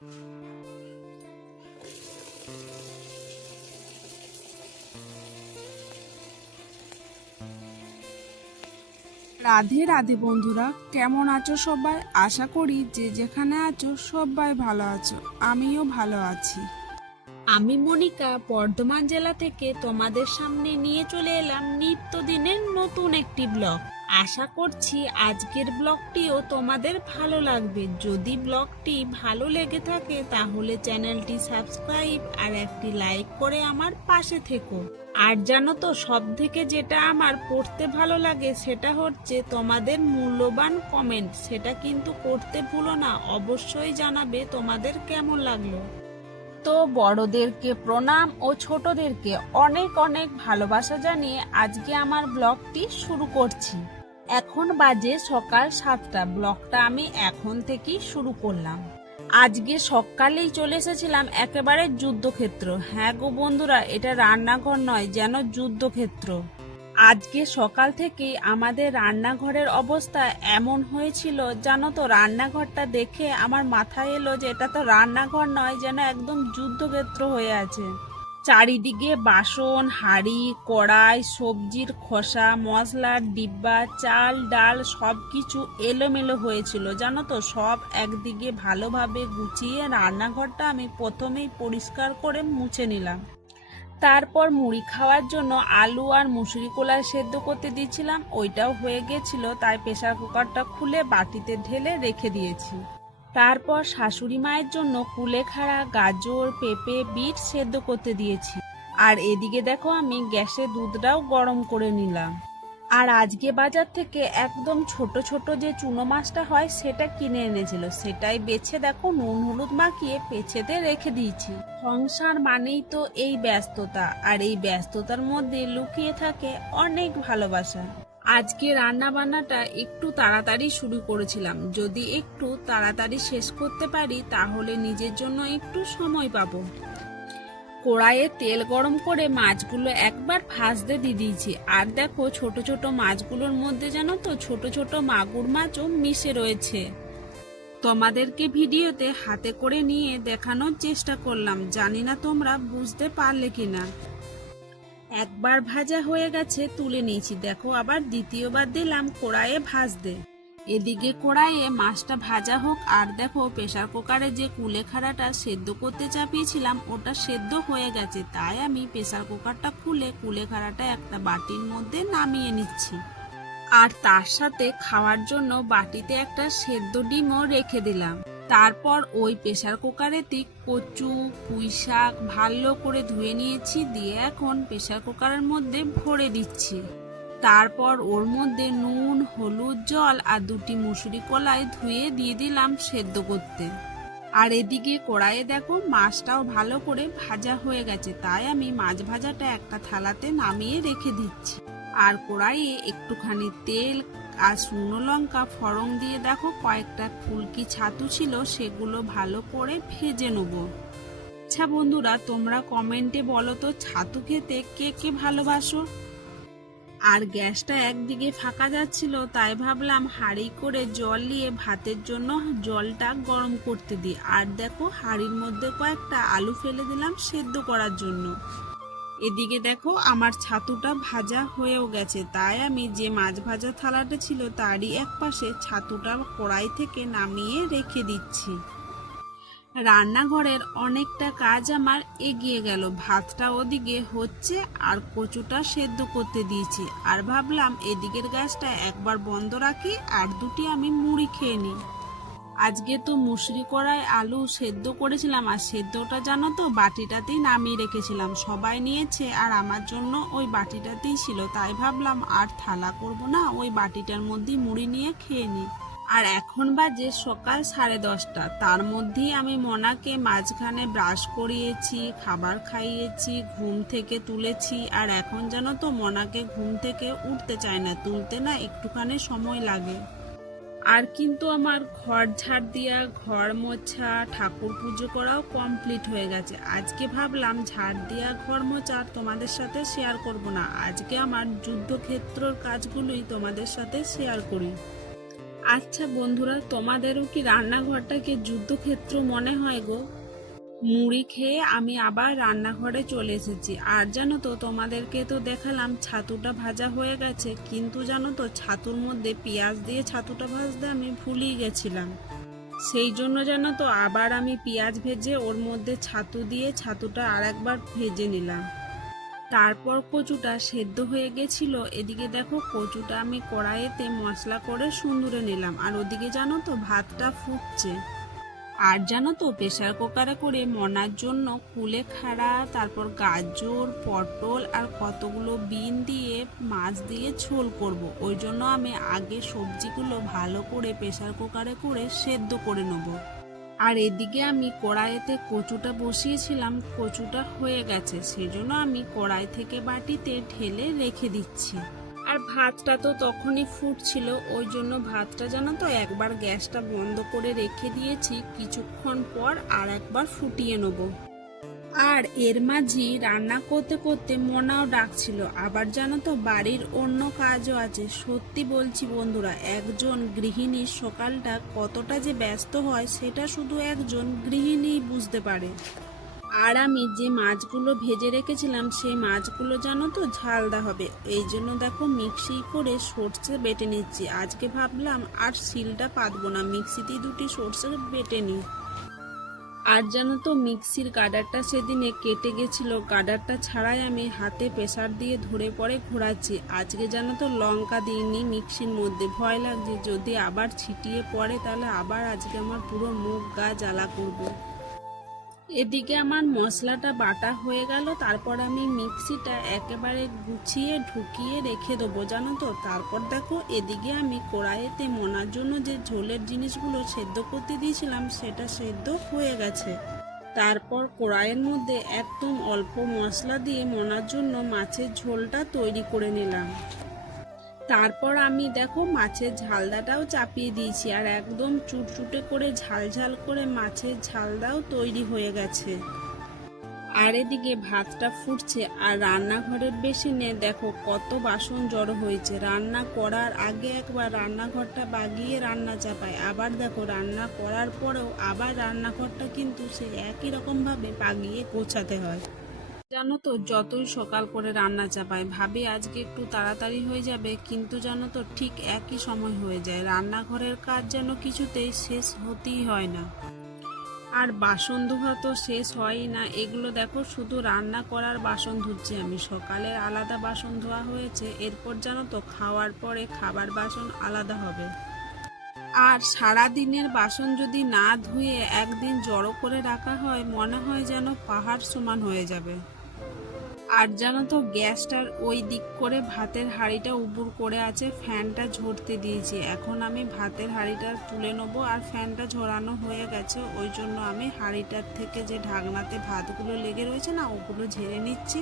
রাধে রাধে বন্ধুরা, কেমন আছো সবাই? আশা করি যে যেখানে আছো সবাই ভালো আছো, আমিও ভালো আছি। আমি মনিকা বর্ধমান জেলা থেকে তোমাদের সামনে নিয়ে চলে এলাম নিত্যদিনের নতুন একটি ব্লগ। আশা করছি আজকের ব্লগটিও তোমাদের ভালো লাগবে। যদি ব্লগটি ভালো লেগে থাকে তাহলে চ্যানেলটি সাবস্ক্রাইব আর একটি লাইক করে আমার পাশে থেকো। আর জানো তো, সব থেকে যেটা আমার পড়তে ভালো লাগে সেটা হচ্ছে তোমাদের মূল্যবান কমেন্ট। সেটা কিন্তু করতে ভুলো না, অবশ্যই জানাবে তোমাদের কেমন লাগলো। তো বড়দেরকে প্রণাম ও ছোটদেরকে অনেক অনেক ভালোবাসা জানিয়ে আজকে আমার ব্লগটি শুরু করছি। এখন বাজে সকাল 7টা। ব্লগটা আমি এখন থেকেই শুরু করলাম। আজকে সকালেই চলে এসেছিলাম একেবারে যুদ্ধক্ষেত্র। হ্যাঁ গো বন্ধুরা, এটা রান্নাঘর নয়, যেন যুদ্ধক্ষেত্র। আজকে সকাল থেকেই আমাদের রান্নাঘরের অবস্থা এমন হয়েছিল, জানো তো, রান্নাঘরটা দেখে আমার মাথায় এলো যে এটা তো রান্নাঘর নয়, যেন একদম যুদ্ধক্ষেত্র হয়ে আছে। চারিদিকে বাসন, হাঁড়ি, কড়াই, সবজির খোসা, মশলার ডিব্বা, চাল ডাল সবকিছু এলোমেলো হয়েছিল, জানো তো। সব একদিকে ভালোভাবে গুছিয়ে রান্নাঘরটা আমি প্রথমেই পরিষ্কার করে মুছে নিলাম। তারপর মুড়ি খাওয়ার জন্য আলু আর মুসুরি কলাই সেদ্ধ করতে দিয়েছিলাম, ওইটাও হয়ে গেছিল, তাই প্রেসার কুকারটা খুলে বাটিতে ঢেলে রেখে দিয়েছি। তারপর শাশুড়ি মায়ের জন্য কুলেখাড়া, গাজর, পেঁপে, বিট সেদ্ধ করতে দিয়েছি। আর এদিকে দেখো আমি গ্যাসে দুধটাও গরম করে নিলাম। আর আজকে বাজার থেকে একদম ছোট ছোট যে চুনো মাছটা হয় সেটা কিনে এনেছিল, সেটাই বেছে দেখো নুন হলুদ মাখিয়ে পেঁচেতে রেখে দিয়েছি। সংসার মানেই তো এই ব্যস্ততা, আর এই ব্যস্ততার মধ্যে লুকিয়ে থাকে অনেক ভালোবাসা। আজকে রান্না বান্নাটা একটু তাড়াতাড়ি শুরু করেছিলাম। যদি একটু তাড়াতাড়ি শেষ করতে পারি তাহলে নিজের জন্য একটু সময় পাবো। কড়াইয়ে তেল গরম করে মাছগুলো একবার ভাজতে দিয়ে দিয়েছি। আর দেখো ছোট ছোট মাছগুলোর মধ্যে জানো তো ছোট ছোট মাগুর মাছও মিশে রয়েছে। তোমাদেরকে ভিডিওতে হাতে করে নিয়ে দেখানোর চেষ্টা করলাম, জানি না তোমরা বুঝতে পারলে কিনা। একবার ভাজা হয়ে গেছে, তুলে নিয়েছি। দেখো আবার দ্বিতীয়বার দিলাম কড়াইয়ে ভাজতে। এদিকে কড়াইয়ে মাছটা ভাজা হোক, আর দেখো প্রেসার কুকারে যে কুলেখাড়াটা সেদ্ধ করতে চাপিয়েছিলাম ওটা সেদ্ধ হয়ে গেছে, তাই আমি প্রেসার কুকারটা খুলে কুলেখাড়াটা একটা বাটির মধ্যে নামিয়ে নিচ্ছি। আর তার সাথে খাওয়ার জন্য বাটিতে একটা সেদ্ধ ডিমও রেখে দিলাম। তারপর ওই প্রেসার কুকারেতে কচু, পুঁই শাক ভালো করে ধুয়ে নিয়েছি, দিয়ে এখন প্রেসার কুকারের মধ্যে ভরে দিচ্ছি। তারপর ওর মধ্যে নুন, হলুদ, জল আর 2টি মুসুরি কলাই ধুয়ে দিয়ে দিলাম সেদ্ধ করতে। আর এদিকে কড়াইয়ে দেখো মাছটাও ভালো করে ভাজা হয়ে গেছে, তাই আমি মাছ ভাজাটা একটা থালাতে নামিয়ে রেখে দিচ্ছি। আর কড়াইয়ে একটুখানি তেল আর শুকনো লঙ্কা ফোড়ন দিয়ে দেখো কয়েকটা ফুলকি ছাতু ছিল, সেগুলো ভালো করে ভেজে নেব। আচ্ছা বন্ধুরা, তোমরা কমেন্টে বলো তো ছাতু খেতে কে কে ভালোবাসো। আর গ্যাসটা একদিকে ফাঁকা যাচ্ছিল, তাই ভাবলাম হাঁড়ি করে জল নিয়ে ভাতের জন্য জলটা গরম করতে দিই। আর দেখো হাঁড়ির মধ্যে কয়েকটা আলু ফেলে দিলাম সেদ্ধ করার জন্য। এদিকে দেখো আমার ছাতুটা ভাজা হয়েও গেছে, তাই আমি যে মাছ ভাজা থালাটা ছিল তারই এক পাশে ছাতুটা কড়াই থেকে নামিয়ে রেখে দিচ্ছি। রান্নাঘরের অনেকটা কাজ আমার এগিয়ে গেল। ভাতটা ওদিকে হচ্ছে আর কচুটা সেদ্ধ করতে দিয়েছি। আর ভাবলাম এদিকের গ্যাসটা একবার বন্ধ রাখি আর 2টি আমি মুড়ি খেয়ে নিই। আজকে তো মুসুরি কড়াই আলু সেদ্ধ করেছিলাম, আর সেদ্ধটা জানো তো বাটিটাতেই নামিয়ে রেখেছিলাম। সবাই নিয়েছে আর আমার জন্য ওই বাটিটাতেই ছিল, তাই ভাবলাম আর থালা করব না, ওই বাটিটার মধ্যেই মুড়ি নিয়ে খেয়ে নিই। আর এখন বাজে সকাল 10:30। তার মধ্যেই আমি মনাকে মাঝখানে ব্রাশ করিয়েছি, খাবার খাইয়েছি, ঘুম থেকে তুলেছি। আর এখন জানো তো মনাকে ঘুম থেকে উঠতে চায় না, তুলতে না একটুখানি সময় লাগে। আর কিন্তু আমার ঘর ঝাড় দেওয়া, ঘর মোছা, ঠাকুর পুজো করাও কমপ্লিট হয়ে গেছে। আজকে ভাবলাম ঝাড় দেওয়া, ঘর মোছা তোমাদের সাথে শেয়ার করব না, আজকে আমার যুদ্ধক্ষেত্রের কাজগুলোই তোমাদের সাথে শেয়ার করি। আচ্ছা বন্ধুরা, তোমাদেরও কি রান্নাঘরটাকে যুদ্ধক্ষেত্র মনে হয় গো? মুড়ি খেয়ে আমি আবার রান্নাঘরে চলে এসেছি। আর জানো তো, তোমাদেরকে তো দেখালাম ছাতুটা ভাজা হয়ে গেছে, কিন্তু জানো তো ছাতুর মধ্যে পেঁয়াজ দিয়ে ছাতুটা ভাজতে আমি ভুলেই গেছিলাম। সেই জন্য জানো তো আবার আমি পেঁয়াজ ভেজে ওর মধ্যে ছাতু দিয়ে ছাতুটা আরেকবার ভেজে নিলাম। তারপর কচুটা সেদ্ধ হয়ে গেছিল। এদিকে দেখো কচুটা আমি কড়াইতে মশলা করে সুন্দরে নিলাম, আর ওদিকে জানো তো ভাতটা ফুটছে। আর জানো তো প্রেসার কুকারে করে মনার জন্য কুলেখাড়া, তারপর গাজর, পটল আর কতগুলো বিন দিয়ে মাছ দিয়ে ঝোল করব। ওই জন্য আমি আগে সবজিগুলো ভালো করে প্রেসার কুকারে করে সেদ্ধ করে নেব। আর এদিকে আমি কড়াইতে কচুটা বসিয়েছিলাম, কচুটা হয়ে গেছে, সেজন্য আমি কড়াই থেকে বাটিতে ঢেলে রেখে দিচ্ছি। আর ভাতটা তো তখনই ফুটছিল, ওই জন্য ভাতটা জানো তো একবার গ্যাসটা বন্ধ করে রেখে দিয়েছি, কিছুক্ষণ পর আর একবার ফুটিয়ে নেব। আর এর মাঝে রান্না করতে করতে মনাও ডাকছিল, আবার জানো তো বাড়ির অন্য কাজও আছে। সত্যি বলছি বন্ধুরা, একজন গৃহিণীর সকালটা কতটা যে ব্যস্ত হয় সেটা শুধু একজন গৃহিণীই বুঝতে পারে। আর আমি যে মাছগুলো ভেজে রেখেছিলাম সেই মাছগুলো জানো তো ঝালদা হবে, এই জন্য দেখো মিক্সি করে সর্ষে বেটে নিচ্ছি। আজকে ভাবলাম আর শিলটা পাতবো না, মিক্সিতেই দুটি সর্ষে বেটে নিই। আর জানো তো মিক্সির গার্ডারটা সেদিনে কেটে গেছিল, গার্ডারটা ছাড়াই আমি হাতে প্রেসার দিয়ে ধরে পরে ঘোরাচ্ছি। আজকে জানো তো লঙ্কা দিইনি মিক্সির মধ্যে, ভয় লাগছে যদি আবার ছিটিয়ে পড়ে তাহলে আবার আজকে আমার পুরো মুখ গা জ্বালা করবে। এদিকে আমার মশলাটা বাটা হয়ে গেল, তারপর আমি মিক্সিটা একেবারে গুছিয়ে ঢুকিয়ে রেখে দেবো জানো তো। তারপর দেখো এদিকে আমি কড়াইতে মনার জন্য যে ঝোলের জিনিসগুলো সেদ্ধ করতে দিয়েছিলাম সেটা সেদ্ধ হয়ে গেছে। তারপর কড়াইয়ের মধ্যে একদম অল্প মশলা দিয়ে মনার জন্য মাছের ঝোলটা তৈরি করে নিলাম। তারপর আমি দেখো মাছের ঝালদাটাও চাপিয়ে দিয়েছি, আর একদম চুটচুটে করে ঝাল ঝাল করে মাছের ঝালদাও তৈরি হয়ে গেছে। আর এদিকে ভাতটা ফুটছে, আর রান্নাঘরের বেসিনে দেখো কত বাসন জড়ো হয়েছে। রান্না করার আগে একবার রান্নাঘরটা বাগিয়ে রান্না চাপায়, আবার দেখো রান্না করার পরেও আবার রান্নাঘরটা কিন্তু সেই একই রকমভাবে বাগিয়ে গোছাতে হয়। জানো তো যতই সকাল করে রান্না চাপাই ভাবি আজকে একটু তাড়াতাড়ি হয়ে যাবে, কিন্তু জানো তো ঠিক একই সময় হয়ে যায়। রান্নাঘরের কাজ যেন কিছুতেই শেষ হতেই হয় না। আর বাসন ধোয়া তো শেষ হয়ই না। এগুলো দেখো শুধু রান্না করার বাসন ধুচ্ছি আমি, সকালের আলাদা বাসন ধোয়া হয়েছে, এরপর জানো তো খাওয়ার পরে খাবার বাসন আলাদা হবে। আর সারা দিনের বাসন যদি না ধুয়ে একদিন জড়ো করে রাখা হয় মনে হয় যেন পাহাড় সমান হয়ে যাবে। আর জানো তো গ্যাসটার ওই দিক করে ভাতের হাঁড়িটা উবুর করে আছে, ফ্যানটা ঝরতে দিয়েছি। এখন আমি ভাতের হাঁড়িটা তুলে নেবো, আর ফ্যানটা ঝরানো হয়ে গেছে, ওই জন্য আমি হাঁড়িটার থেকে যে ঢাকনাতে ভাতগুলো লেগে রয়েছে না ওগুলো ঝেড়ে নিচ্ছি।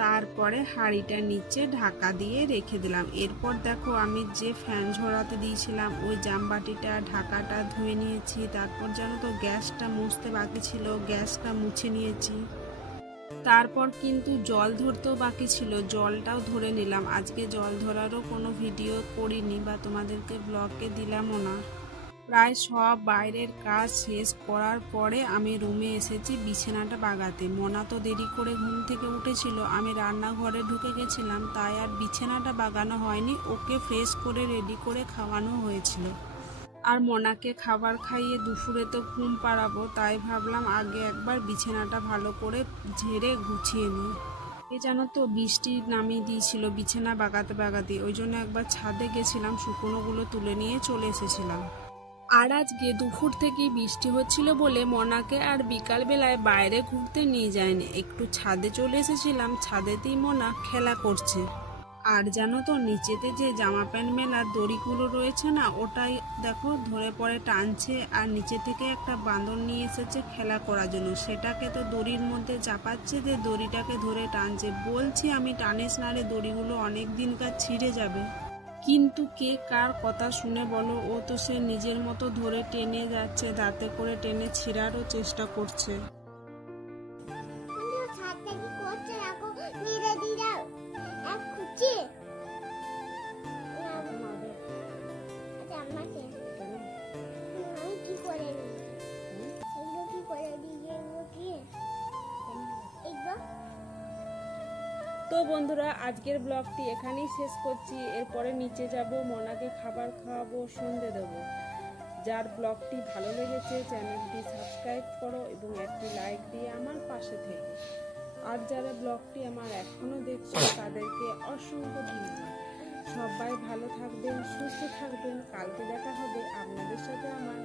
তারপরে হাঁড়িটার নিচে ঢাকা দিয়ে রেখে দিলাম। এরপর দেখো আমি যে ফ্যান ঝরাতে দিয়েছিলাম ওই জামবাটিটা ঢাকাটা ধুয়ে নিয়েছি। তারপর জানো তো গ্যাসটা মুছতে বাকি ছিল, গ্যাসটা মুছে নিয়েছি। তারপর কিন্তু জল ধরতেও বাকি ছিল, জলটাও ধরে নিলাম। আজকে জল ধরারও কোনো ভিডিও করিনি বা তোমাদেরকে ব্লগে দিলামও না। প্রায় সব বাইরের কাজ শেষ করার পরে আমি রুমে এসেছি বিছানাটা বাগাতে। মনা তো দেরি করে ঘুম থেকে উঠেছিল, আমি রান্নাঘরে ঢুকে গেছিলাম, তাই আর বিছানাটা বাগানো হয়নি। ওকে ফ্রেশ করে রেডি করে খাওয়ানো হয়েছিল। আর মনাকে খাবার খাইয়ে দুপুরে তো ঘুম পাড়াবো, তাই ভাবলাম আগে একবার বিছানাটা ভালো করে ঝেড়ে গুছিয়ে নিই। জানো তো বৃষ্টি নামিয়ে দিয়েছিল বিছানা বাগাতে বাগাতে, ওই জন্য একবার ছাদে গেছিলাম, শুকনোগুলো তুলে নিয়ে চলে এসেছিলাম। আর আজকে দুপুর থেকেই বৃষ্টি হচ্ছিল বলে মনাকে আর বিকালবেলায় বাইরে ঘুরতে নিয়ে যায়নি, একটু ছাদে চলে এসেছিলাম, ছাদেতেই মনা খেলা করছে। আর জানো তো নিচেতে যে জামা প্যান্ট মেলার দড়িগুলো রয়েছে না ওটাই দেখো ধরে পড়ে টানছে, আর নিচে থেকে একটা বাঁদর নিয়ে এসেছে খেলা করার জন্য, সেটাকে তো দড়ির মধ্যে চাপাচ্ছে, যে দড়িটাকে ধরে টানছে। বলছি আমি টানিস না রে, দড়িগুলো অনেক দিনকার ছিঁড়ে যাবে। কিন্তু কে কার কথা শুনে বলো, ও তো সে নিজের মতো ধরে টেনে যাচ্ছে, দাঁতে করে টেনে ছিঁড়ারও চেষ্টা করছে। ছাদটা কি করছে রাখো নিরে দিরা এক খুঁজে আচ্ছা আমাকে তো বন্ধুরা, আজকের ব্লগটি এখানেই শেষ করছি। এরপরে নিচে যাব, মোনাকে খাবার খাওয়াবো, সন্ধে দেবো। যার ব্লগটি ভালো লেগেছে চ্যানেলটি সাবস্ক্রাইব করো এবং একটি লাইক দিয়ে আমার পাশে থেকো। আর যারা ব্লগটি আমার এখনো দেখছো তাদেরকে অসংখ্য ধন্যবাদ। সবাই ভালো থাকবেন, সুস্থ থাকবেন। কালকে দেখা হবে আপনাদের সাথে আমার